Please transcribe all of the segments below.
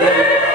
Yeah.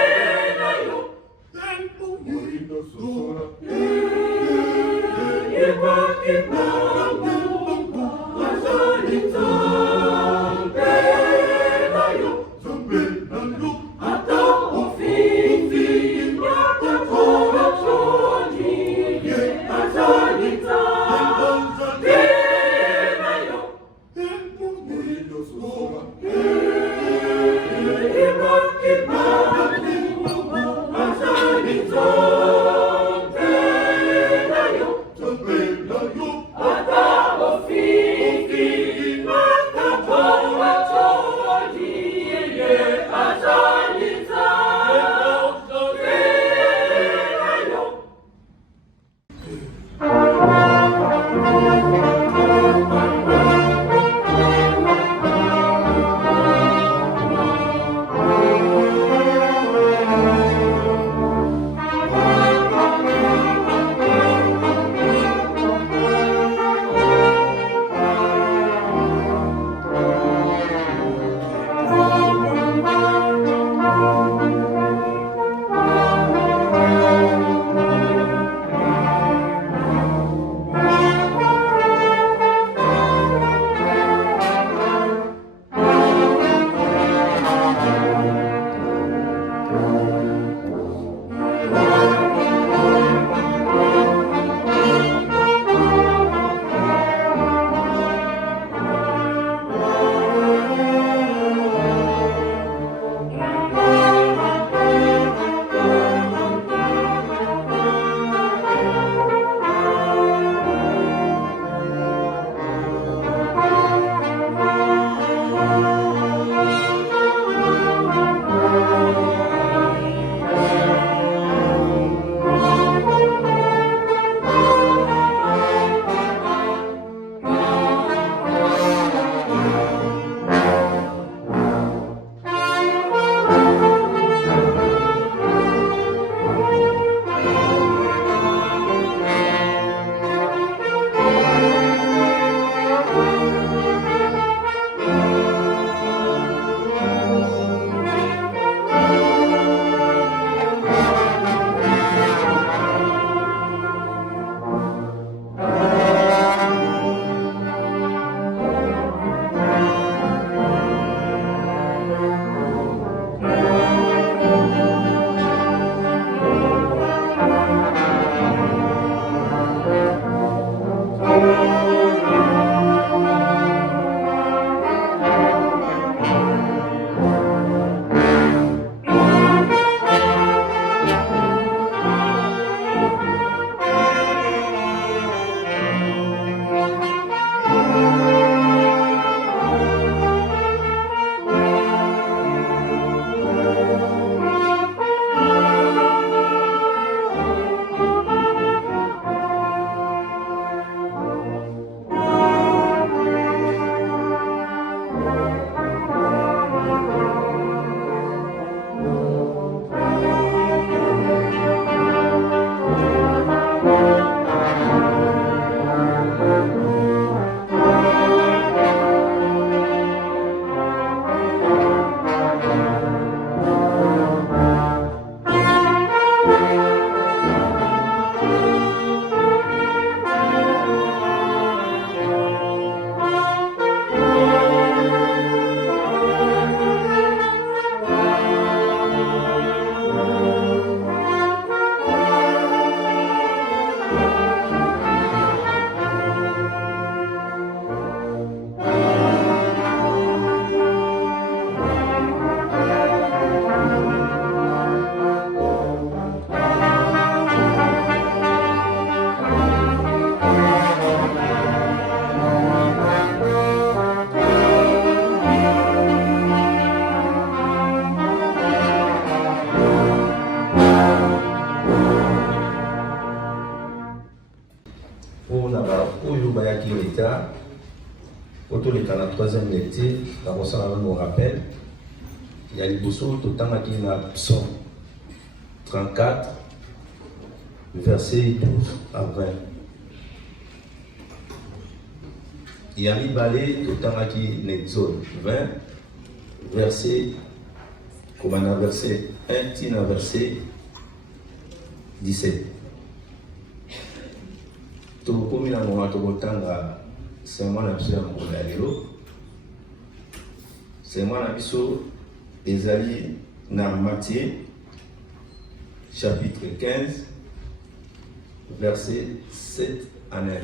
dans la troisième lecture, dans mon rappel, il y a les boussons tout le temps qui est Psaume 34, verset 12 à 20. Il y a mis balai tout le temps qui est Exode 20, verset, comme on a verset 1, tina verset 17. Tout le monde a un c'est moi la biso ya lelo c'est moi la biso ezali na Matthieu chapitre 15 verset 7 à 9.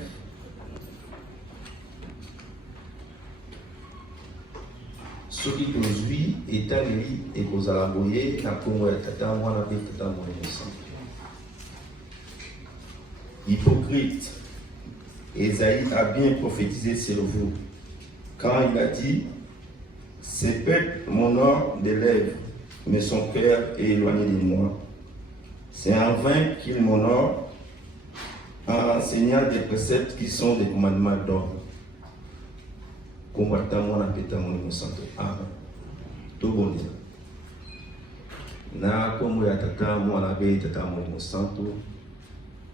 Soki tozwi etaleli ekozala boye na kombo ya tata mwana mpe tata molimo santo. Hypocrite, Ésaïe a bien prophétisé sur vous, quand il a dit, ce peuple m'honore des lèvres, mais son cœur est éloigné de moi. C'est en vain qu'il m'honore en enseignant des préceptes qui sont des commandements d'ordre. Combattant mon appétit, mon santo. Amen. Tout bon Dieu. Na kombo ya tata mon abe tata mon santo.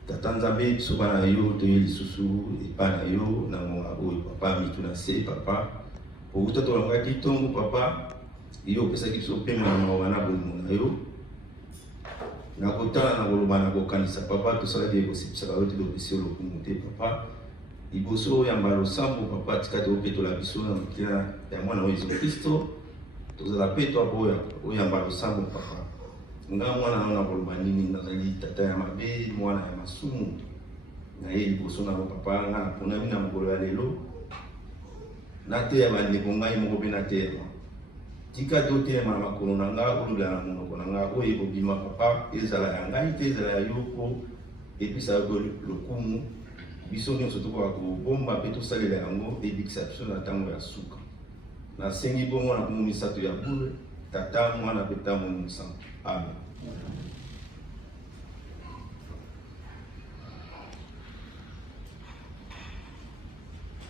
Tata nzambe soba na yo toye lisusu epa na yo na mwa oyo papa mitu na se papa okuta tolongaki ntongo papa yo opesaki biso pema na mawa na bolingo na yo na kotala na koloba na kokanisa papa tosalaki ekosepisa bayo tolobisi yo lokumu te papa liboso oyamba losambo papa tika toopetola biso na mokila ya mwana oyo Yesu Kristo tozala mpe twapo oyamba losambo papa nga mwana na koloba nini nazali tata ya mabe mwana ya masumu na ye liboso na papa nga naponami na mokolo ya lelo nateya bandeko ngai moko mpe nateyama tika toteyama na makolo na nga olobela na monoko na nga oyo ekobima papa ezala ya ngai te ezala ya yo mpo epesa yo lokumu biso nyonso tokoka kobomba mpe tosalela yango ebikisa biso na ntango ya suka nasengi bongo na kombo misato ya bule tata mwana mpe tata molimo santo. Amen.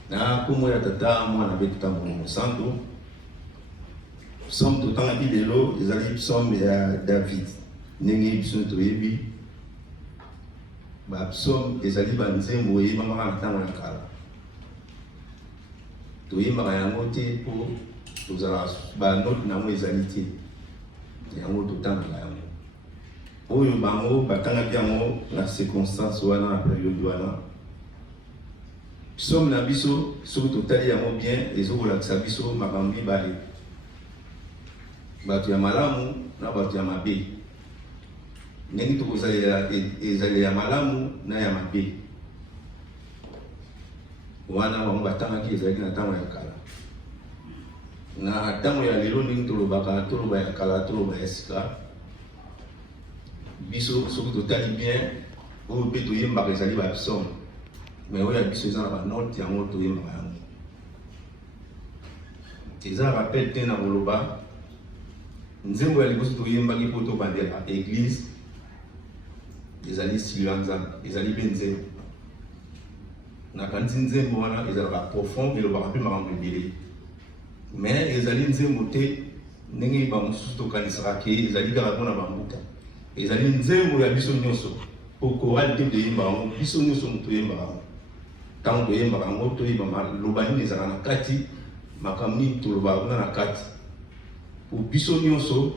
Na kombo ya tata mwana mpe tata molimo santo. Psaume totangaki lelo ezali psaume ya David ndenge biso toyebi bapsaume ezali banzembo eyebamaka na ntango ya kala toyembaka yango te mpo tozala banote nango ezali te yango totangaka yango oyo bango batangaki yango na circonstance wana na periode wana. Psaume na biso soki totali yango bien ezokolakisa biso makambo mibale, bato ya malamu na bato ya mabe. Ndenge tokozalela ezali ya malamu na ya mabe wana bango batangaki ezalaki na ntango ya kala. Na ntango ya lelo ndenge tolobaka toloba ya kala toloba ya sika biso soki totali bien oyo mpe toyembaka ezali bapsaume mais oyo ya biso eza na banote yango toyembaka yango eza rappel te na koloba nzembo ya liboso toyembaki mpo tobandela église ezali silo ya Nzambe ezali mpe nzembo nakanisi nzembo wana ezalaka profond elobaka mpe makambo ebele mais ezali nzembo te ndenge bamosusu tokanisaka ke ezali kaka mpona bambuta. Ezali nzembo ya biso nyonso po korali te toyemba yango biso nyonso toyembaka yango ntango toyembaka yango toyeba maloba nini ezalaka na kati makambo nini tolobaka kuna na kati po biso nyonso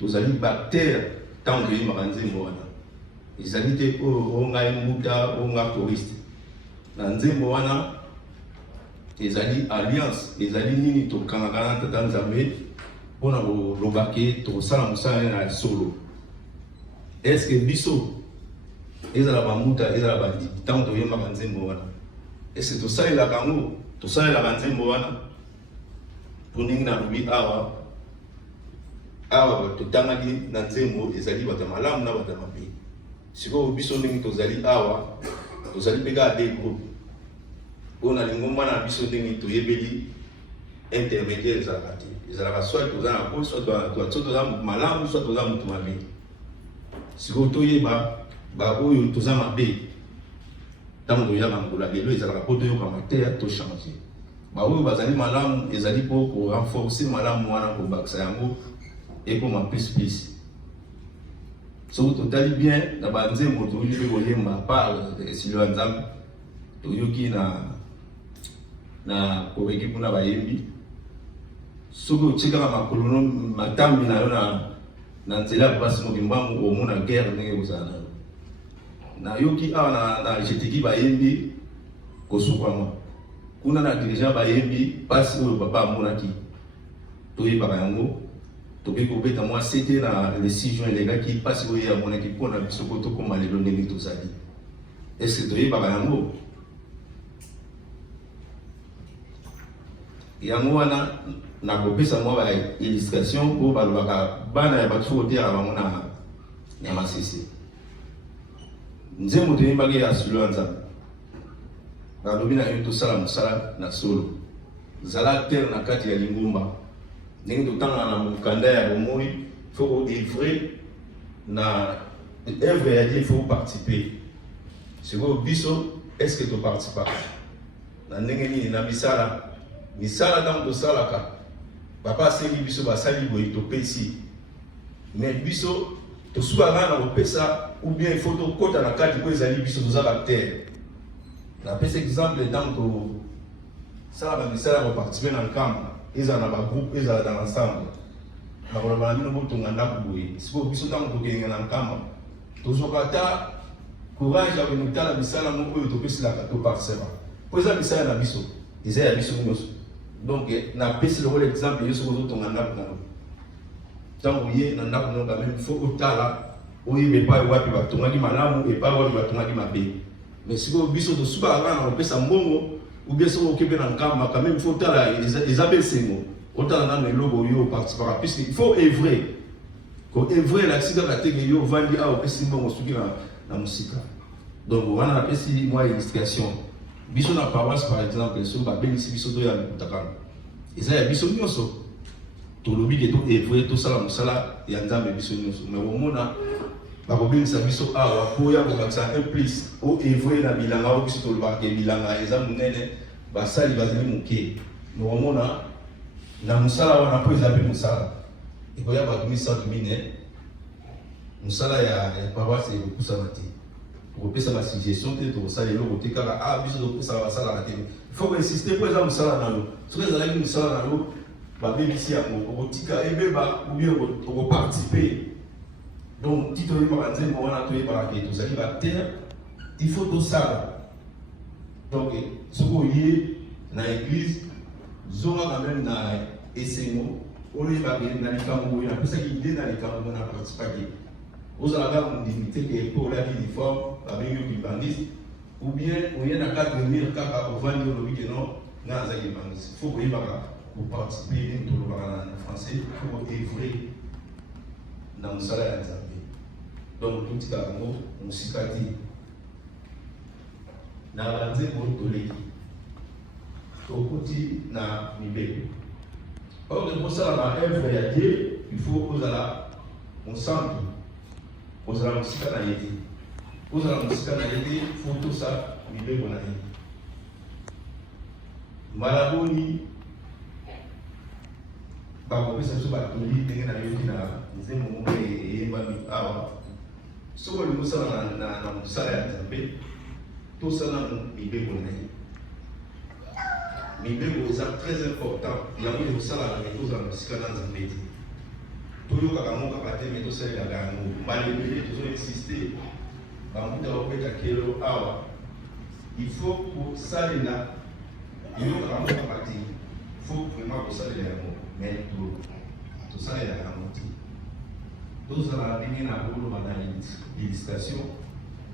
tozali bactere ntango toyembaka nzembo wana. Ezali te oyo ngai mbuta oyo ngai touriste na nzembo wana ezali alliance ezali nini tokangaka na tata Nzambe mpona koloba ke tokosala mosala na solo. Est-ce que biso ezala bamuta ezala bandi ntango toyembaka nzembo wana est-ce que tosalelaka yango tosalelaka nzembo wana mpo ndenge nalobi awa totangaki na nzembo ezali bato ya malamu na bato ya mabe. Sikoyo biso ndenge tozali awa tozali mpe kaka de groupe oyo na lingomba na biso ndenge toyebeli intermédiaire ezalaka te ezalaka soit toza na po soit toza malamu soit toza motu mabe. Sikoyo toyeba baoyo toza mabe ntango toyaka mbula lelo ezalaka mpo toyokama te tochange ba oyo bazali malamu ezali pour renforcer malamu wana ko bakisa yango et pour ma plus. So totali bien na banzembo to yebe kolemba par silo nzambe to yoki na ko ekipu na bayembi soko chika makolo matambi na yo na nzela basi mo kimbangu omona guerre ndenge kozana na yoki awa na jetiki bayembi kosukwama kuna na dirigeant bayembi pasi oyo papa amonaki toyebaka yango tokoki kobeta mwa c'était na le 6 juin elengaki pasi oyo amonaki mpona biso po tokóma lelo ndenge tozali. Est-ce que toyebaka yango? Yango wana nakopesa mwa ba illustration po balobaka bana ya bato koteyaka bango na Masisi. Nzembo toyembaki ya silo ya Nzambe balobi na yo tosala mosala na solo zala terre na kati ya lingumba ndenge totanga na mokanda ya bomoi faut œuvrer na œuvre ya Dieu, faut participer. Sikoyo biso est-ce que toparticipa na ndenge nini na misala ntango tosalaka papa asengi biso basali boye topesi mais biso tosukaka na kopesa ou bien il faut tokota na kati po ezali biso tozala terre. Na pese exemple ntango tosala bamisala koparticipe na nkamba ezala na bagroupe ezala dans l'ensemble bakoloba na bino botonga ndako boye sikoyo biso ntango tokenge na nkamba tozoka ata courage ya konotala misala moko oyo topeselaka toparticipa po eza misala na biso eza ya biso nyonso. Donc na pesi lokolo exemple yo soko ozotonga ndako na yo ntango ye na ndako no quand même faut otala oyeba epai wapi batongaki malamu epai wapi batongaki mabe. Mais si vous biso to suba ngana opesa mbongo ou bien so okepe na nkamba quand même faut tala ezabel sengo otala na meloko yo participer puisque il faut œuvrer ko œuvrer la sika ka tenge yo vandi a opesi mbongo suki na musika. Donc wana na pesi moi illustration biso na paroisse par exemple so ba benisi biso to ya mutakana eza ya biso nyonso to lobi ke to œuvrer to sala musala ya Nzambe biso nyonso mais omona bakobengisa biso awa po ya kobakisa un plus o œuvrer na bilanga o biso tolobaka bilanga eza monene basali bazali moke nomona na musala wana po eza mpe musala ekoya bakomisa mine musala ya paroisse ekokusana te okopesa basuggestion te tokosala eloko te kaka biso tokopesaka basalaka te. Il faut insister po eza musala na yo soki ezalaki musala na yo babengisi yango okotika ebeba ou bien okoparticiper. Donc, si tu veux pas dire que tu as terre, il faut tout ça. Donc, ce qu'on y est dans l'église, Zora quand même dans SMO, on est pas bien dans les Camerounais, c'est ça qui est dans les Camerounais, on a participé. Vous avez une dignité qui est pour la uniforme, avec une bandit, ou bien on y a dans 4000 cas pour vendre le week non, dans les bandits. Il faut que vous participer tout le français, pour œuvrer dans le salaire de Nzambe. Donc tout ça on sikati na banzembo toleki tokoti na mibeko. Or de ça na œuvre ya Dieu il faut kozala ensemble kozala musika na yedi kozala musika na yedi faut tout ça mibeko na yedi malaboni bakopesa biso batoli ndenge na yoki na nzembo moko eyembami awa soko limusala na musala ya Nzambe tosala mibeko na ye. Mibeko eza très important yango ekosala na tozala mosika na Nzambe te toyokaka ngo kaka te me tosalelaka yango malebele tozoinsiste bamuta bapeta kelo awa il faut kosalela eyokaka ngo kaka te il faut vraiment kosalela yango mais tosalela yango te tozala ndenge na koloba na illustration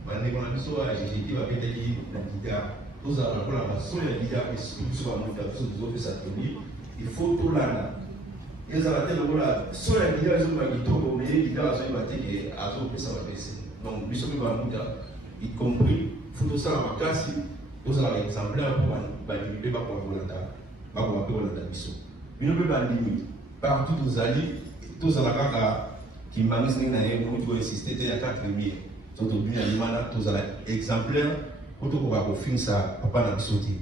bandeko na biso ya GGT babetaki na gitare tozala lokola baso ya gitare esiko biso bamuta biso tozopesa toli il faut tolanda ezala te lokola so ya gitare ezokola kitoko meye gitare azoyeba te ke azopesa bapesi. Donc biso mpe bamuta y compris faut tosala makasi tozala exemplaire mpo bandimi mpe bakolanda biso bino mpe bandimi partout tozali tozala kaka kimbangisi ndenge na ye motu insiste te ya 4000 totobini ya limana tozala exemplaire po tokoka kofinisa papa na biso te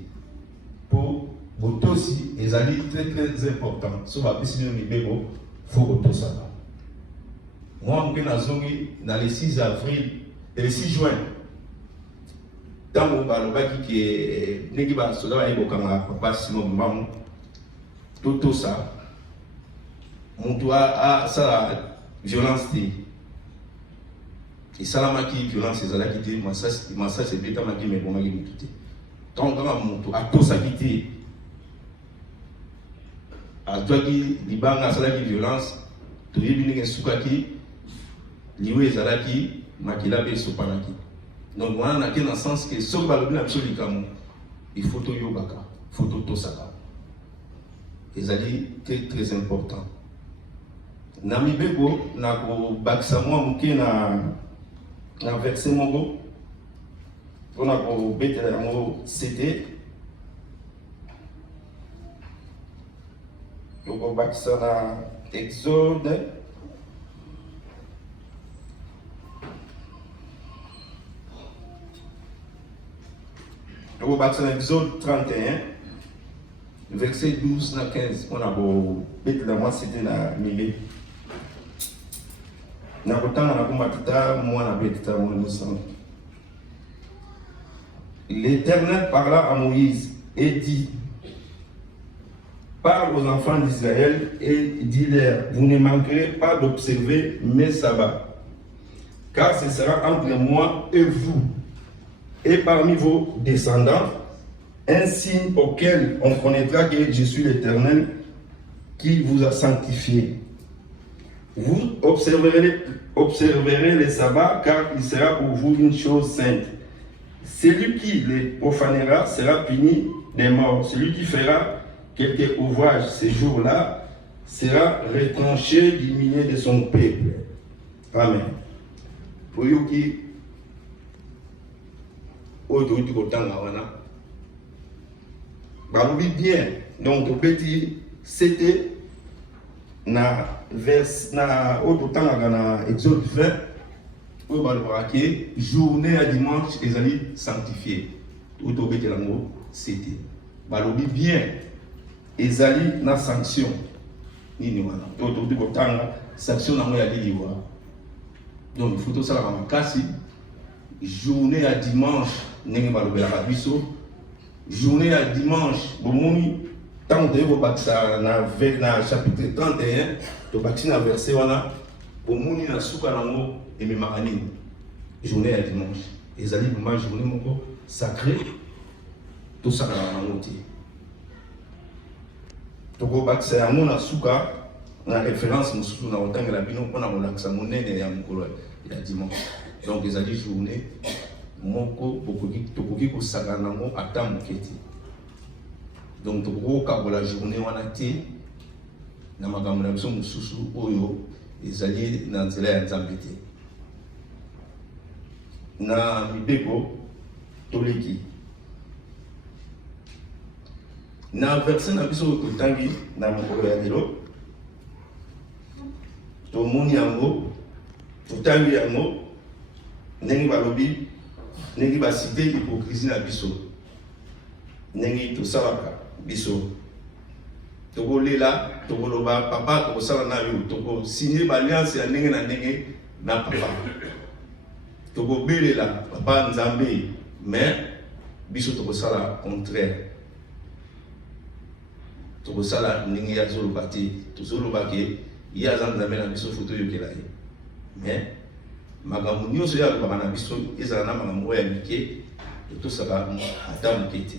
mpo botosi ezali très très important. So bapesi bino mibeko faut botosaka. Moi moke nazongi dans le 6 avril et le 6 juin. Tango balobaki ke ndenge basoda bayebokanga papa Simon Mbangu totosa moto asala violence te esalamaki violence ezalaki te masasi ebetamaki me ebomaki motu te ntango kaka moto atosaki te azwaki libanga asalaki violence toyebi ndenge esukaki liwe ezalaki makila mpe esopanaki. Donc wana nake na sens que soki balobi na biso likambo il faut toyokaka, il faut totosaka. Ezali très très important. Na mibeko na kobakisa mwa moke na verset moko mpona kobetela yango cete tokobakisa na Exode Exode 31, verset 12 à 15. On a beau mettre la moi c'était la mille. Na kotanga na kumatuta moi na betita moi innocent. L'Éternel parla à Moïse et dit: parle aux enfants d'Israël et dis-leur: vous ne manquerez pas d'observer mes sabbats, car ce sera entre moi et vous et parmi vos descendants un signe auquel on connaîtra que je suis l'Éternel qui vous a sanctifié. Vous observerez les sabbats, car il sera pour vous une chose sainte. Celui qui les profanera sera puni des morts. Celui qui fera quelque ouvrage ces jours-là sera retranché, diminué de son peuple. Amen. Pour vous qui aujourd'hui kotanga wana balobi bien donc topeti c'était na vers na ototanga na Exode 20 oyo balobaka ke journée à dimanche ezali sanctifié oyo topeti yango c'était balobi bien ezali na sanction nini wana toti kotanga sanction nango ya liliwa donc il faut tosalaka makasi journée à dimanche ndenge balobelaka biso journée à dimanche bomoni ntango toye kobakisa na chapitre 31 tobakisi na verset wana bomoni na suka nango ememaka nini journée à dimanche ezali boma journée moko sacré tosakalaka nango te tokobakisa yango na suka na référence mosusu na kotangela bino mpona kolakisa monene ya mokolo ya dimanche. Donc ezali journée moko tokoki kosaka nango ata moke te. Donc tokokabola journée wana te na makambo na biso mosusu oyo ezali na nzela ya Nzambe te. Na mibeko toleki na verset na biso totangi na mokolo ya lelo tomoni yango totangi yango ndenge balobi ndenge basite hypocrisie na biso ndenge tosalaka biso tokolela tokoloba papa tokosala na yo tokosigner baliance ya ndenge na ndenge na papa tokobelela papa Nzambe mais biso tokosala contraire tokosala ndenge ya zoloba te tozoloba ke ye aza Nzambe na biso foto yokela ye mais makambo nyonso ya alobaka na biso ezala na makambo oyo ya mike totosaka ata moke te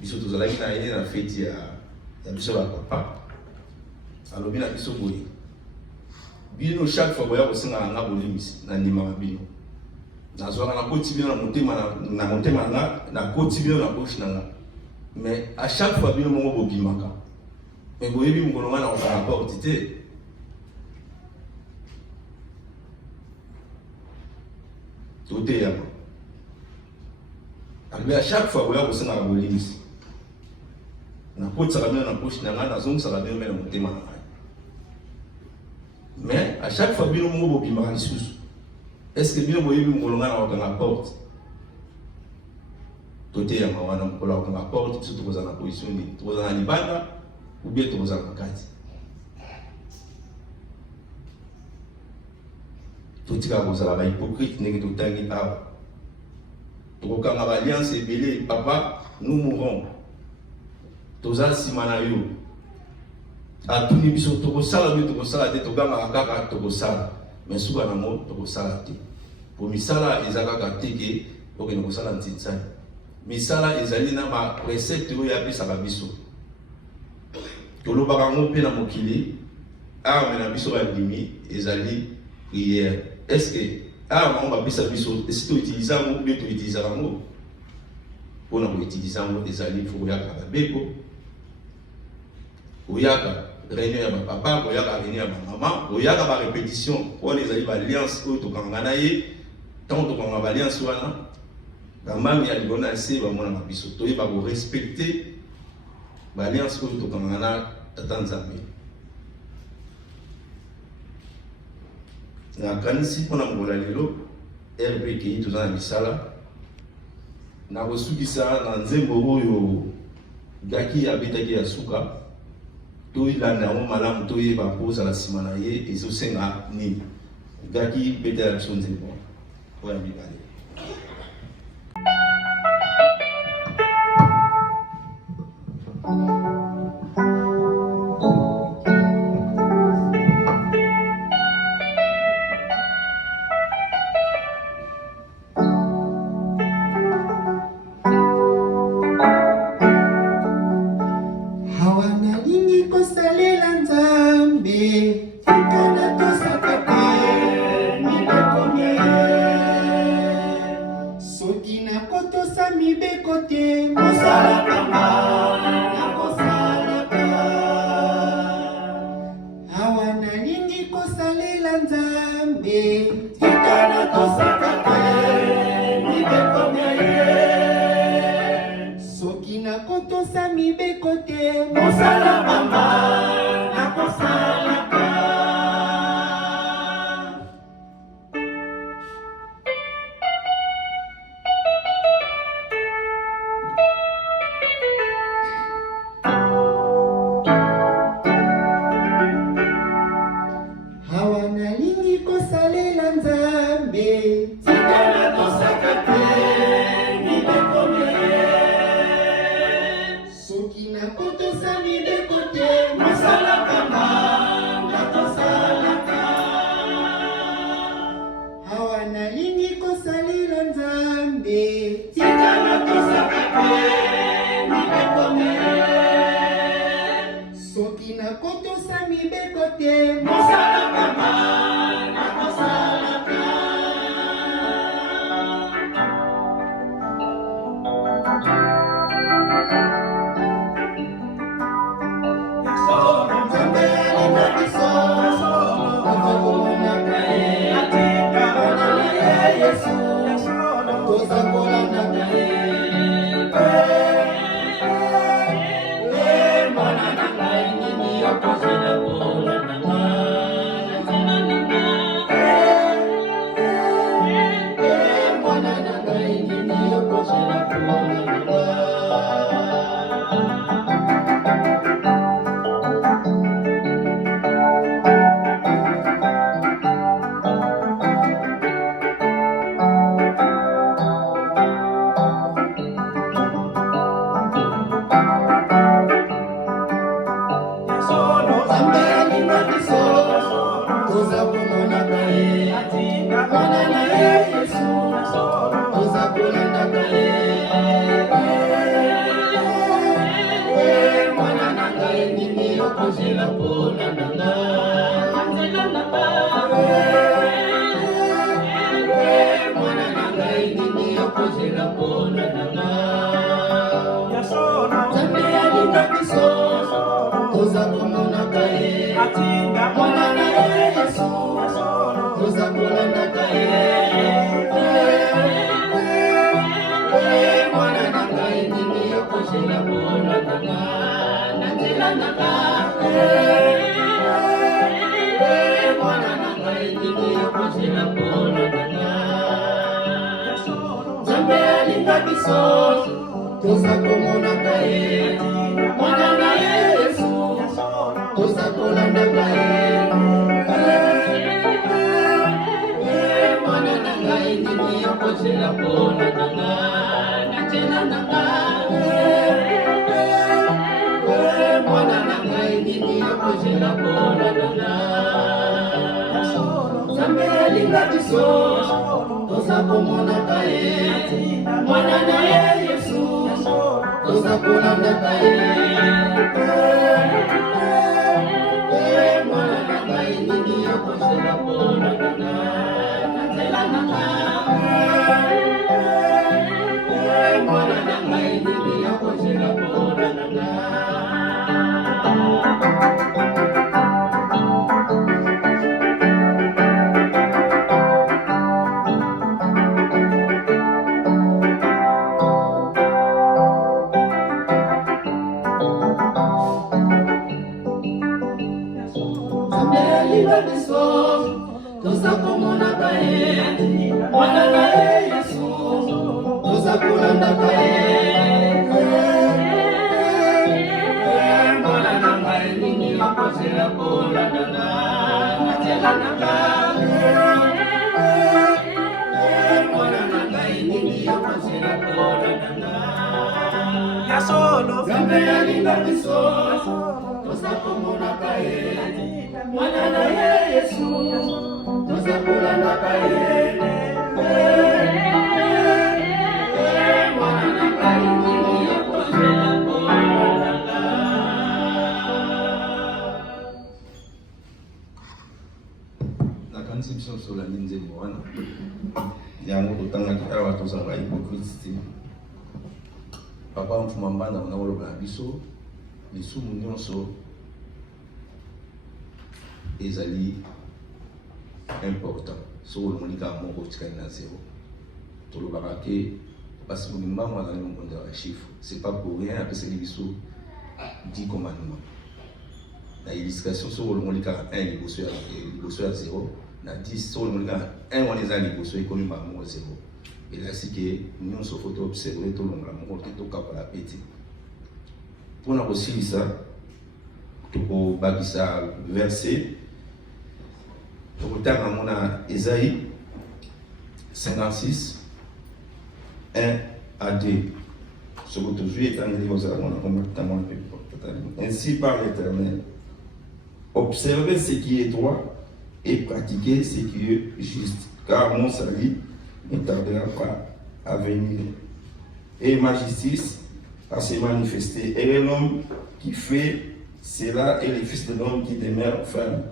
biso tozalaki na ye na feti ya biso bapapa alobi na biso boye bino chaque fois boya kosenga nga bolimisi na ndimaka bino nazwaka nakoti bino na motema nga nakoti bino na bouche na nga mais à chaque fois bino moko bobimaka mais boyebi mokolo nga na kokanga porte te toteyama alobi à chaque fois boya kosengaka bolimisi nakotisaka bino na bouche na nga nazongisaka bino me na motema na ngai mais à chaque fois bino moko bobimaka lisusu est ce que bino boyebi mokolo nga na kokanga porte côté ya mawana mkola ko nga porte surtout ko na position ni to na libanda ou bien to na kati to tika ko za ba hypocrite ne to tangi ta to ka nga alliance ebele papa nous mourons to za simana yo a tuni biso to ko sala te to ganga kaka to ko sala mais suka na mo to ko sala te pour misala ezaka ka teke ok no ko sala ntitsa misala ezali na ba recette oyo apesaka biso tolobaka ngo mpe na mokili arme na biso bandimi ezali prière. Est-ce que arme ngo bapesa biso esi toutilize yango mpe toutilize yango mpona koutilize yango ezali fo koyaka babeko koyaka réunion ya bapapa koyaka réunion ya bamama koyaka barépétition wana ezali baalliance oyo tokanga na ye ntango tokanga baalliance wana bamami ya libona ya se bamonaka biso toyeba korespecte baalliance oyo tokanga na tata nzambe. nakanisi mpona mbola lelo rbki toza na misala na kosukisa na nzembo oyo gaki abetaki ya suka toyilanda yango malamu toyeba mpo ozala nsima na ye ezosenga nini gaki beta ya biso nzembo oyo ya mibale. Zambe alinga biso toza komonaka ye, mwana na Yesu, toza kolandaka ye. Mwana na ngai nini okozela mpona nanga, natela nanga. Mwana na ngai nini okozela mpona nanga. Nzambe alinga biso, toza komonaka ye, mwana na Yesu, toza kolandaka ye. Mwana na ngai nini okozela mpona nanga, natela nanga. Mwana na ngai nini okozela mpona nanga. Toza komonaka ye, mwana na Yesu, toza kolandaka ye. Mwana na ngai nini okozela mpona nanga, natela nanga. Mwana na ngai nini okozela mpona nanga. Nzambe alinga biso, toza komonaka ye, mwana na Yesu, toza kolandaka ye. Mwana na ngai nini okozela mpona nanga. Nakanisi biso solani nzembo wana yango totangaki awa tozanga hypocrite. Papa mfuma mbanda wana oloba na biso lisumu nyonso ezali important. So monika moko tikali na zéro. Tolobaka ke parce que mbango azali mokonzi ya chiffre. C'est pas pour rien après c'est biso 10 commandements. La illustration so monika 1 liboso ya 0 na 10 so monika 1 wana ezali liboso ekomi mbango 0. Et là c'est que nous sommes photo observer tout le monde mon côté tout cap la pété. Pour nous aussi ça tout bakisa verset pour terme mon Ésaïe 56 1 à 2. Ce que tu es en livre ainsi par l'Éternel. Observez ce qui est droit et pratiquez ce qui est juste, car mon salut ne tardera pas à venir, et ma justice à se manifester. Et l'homme qui fait cela est le fils de l'homme qui demeure ferme,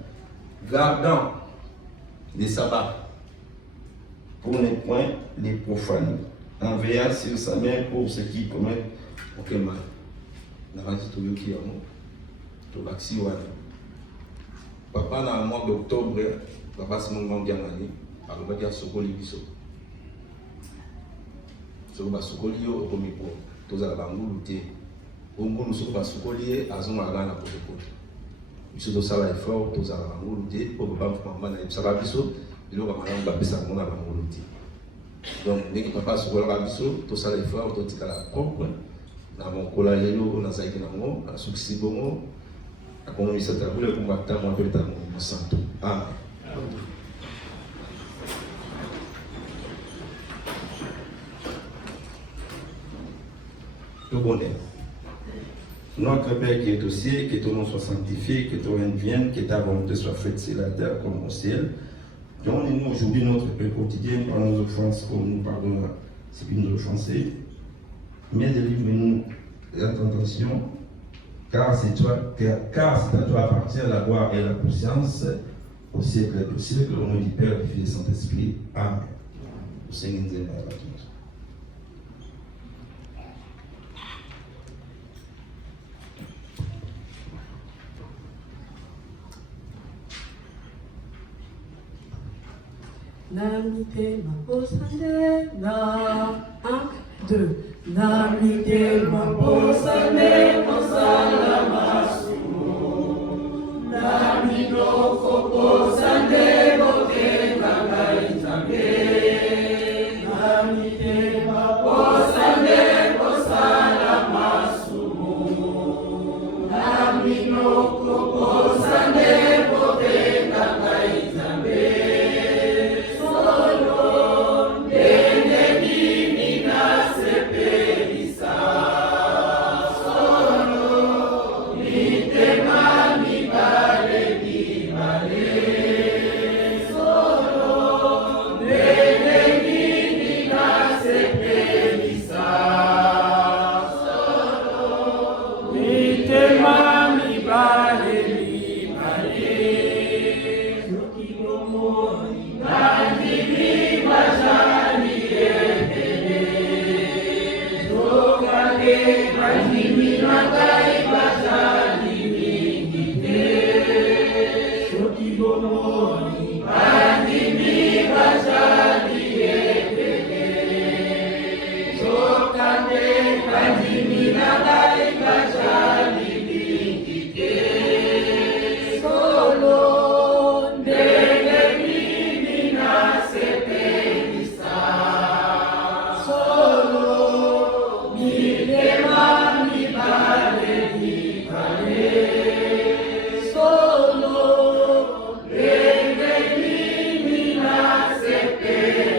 gardant les sabbats pour ne point les profaner, en veillant sur sa main pour ceux qui commettent aucun mal. Papa, dans le mois d'octobre, papa, c'est mon grand bien année. Alors, on va dire Sokoli Biso. Sokoba Sokoli, au premier point. Tous à la bangoule, au monde, Sokoba Sokoli, à son magan à côté. Biso de Sala est fort, tous à la bangoule, au Baba, maman, et Sala Biso, il aura madame Babissa, mon à la bangoule. Donc, dès que papa Sokola Biso, tous à la fort, tous à la propre, dans mon colalelo, dans sa économie, dans son sibongo, à comment il s'est aboué, comme à ta mon véritable santo. Amen. Tout bonheur. Notre Père qui est au ciel, que ton nom soit sanctifié, que ton règne vienne, que ta volonté soit faite sur la terre comme au ciel. Donne-nous aujourd'hui notre pain quotidien, par nos offenses, comme nous pardonnons ceux qui nous ont offensés. Mais délivre-nous de la tentation, car c'est à toi appartient la gloire et la puissance au siècle et au siècle, au nom du Père, du Fils et du Saint-Esprit. Amen. Au Seigneur nous aide à la tous. Namite Mabosandela, 1, 2. Namite Mabosandela, Mosalamasu. Namino Kobosandela, Kengangaitabe. Namite Mabosandela, Mosalamasu. bomoni bandimi bajali ebele zokande bandimi na ngai bajali mingi te solo ndenge nini nasepelisa solo milema mibale mibale solo ndenge nini nasepelisa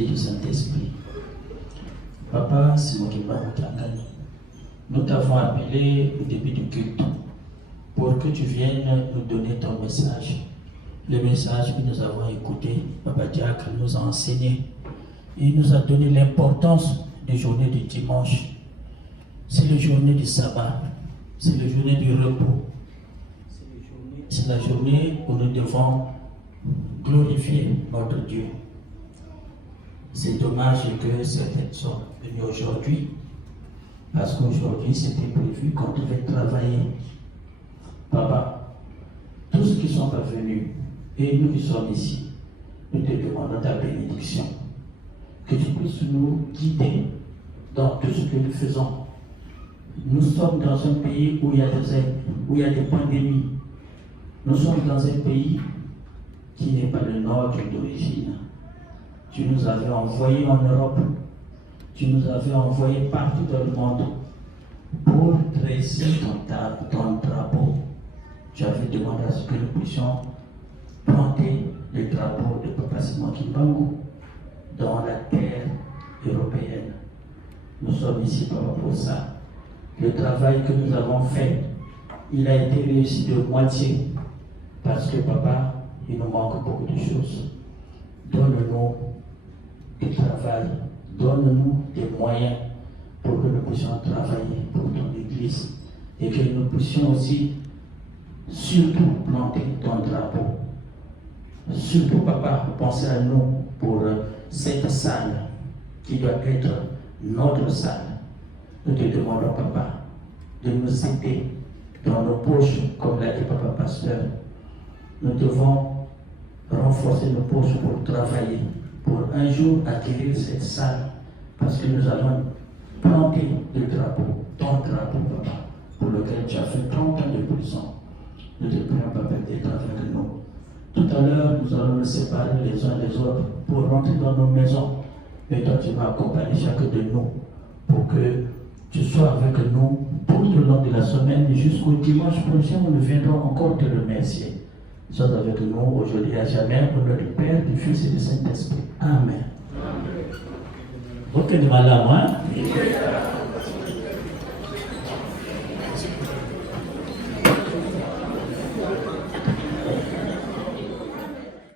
et du Saint-Esprit. Papa, c'est moi qui nous t'avons appelé au début du culte pour que tu viennes nous donner ton message. Le message que nous avons écouté, Papa Diacre nous a enseigné. Il nous a donné l'importance des journées du dimanche. C'est la journée du sabbat, c'est la journée du repos. C'est la journée où nous devons glorifier notre Dieu. C'est dommage que certaines sont venues aujourd'hui, parce qu'aujourd'hui c'était prévu qu'on devait travailler. Papa, tous ceux qui sont parvenus et nous qui sommes ici, nous te demandons ta bénédiction. Que tu puisses nous guider dans tout ce que nous faisons. Nous sommes dans un pays où il y a des aides, où il y a des pandémies. Nous sommes dans un pays qui n'est pas le nôtre d'origine. Tu nous avais envoyés en Europe, tu nous avais envoyés partout dans le monde pour dresser ton drapeau. Tu avais demandé à ce que nous puissions planter le drapeau de Papa Simon Kimbangu dans la terre européenne. Nous sommes ici pour ça. Le travail que nous avons fait, il a été réussi de moitié parce que Papa, il nous manque beaucoup de choses. Donne-nous du travail, donne-nous des moyens pour que nous puissions travailler pour ton Église et que nous puissions aussi surtout planter ton drapeau. Surtout, Papa, pensez à nous pour cette salle qui doit être notre salle. Nous te demandons, Papa, de nous aider dans nos poches, comme l'a dit Papa Pasteur. Nous devons renforcer nos poches pour travailler, pour un jour acquérir cette salle, parce que nous allons planter le drapeau, ton drapeau, Papa, pour lequel tu as fait 30 ans de prison. Nous te prions, Papa, d'être avec nous. Tout à l'heure, nous allons nous séparer les uns des autres pour rentrer dans nos maisons. Et toi, tu vas accompagner chacun de nous pour que tu sois avec nous tout le long de la semaine jusqu'au dimanche prochain où nous viendrons encore te remercier. Sois avec nous aujourd'hui et à jamais au nom du Père, du Fils et du Saint-Esprit. Amen. Ok, nous allons,